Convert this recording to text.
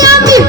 Yeah.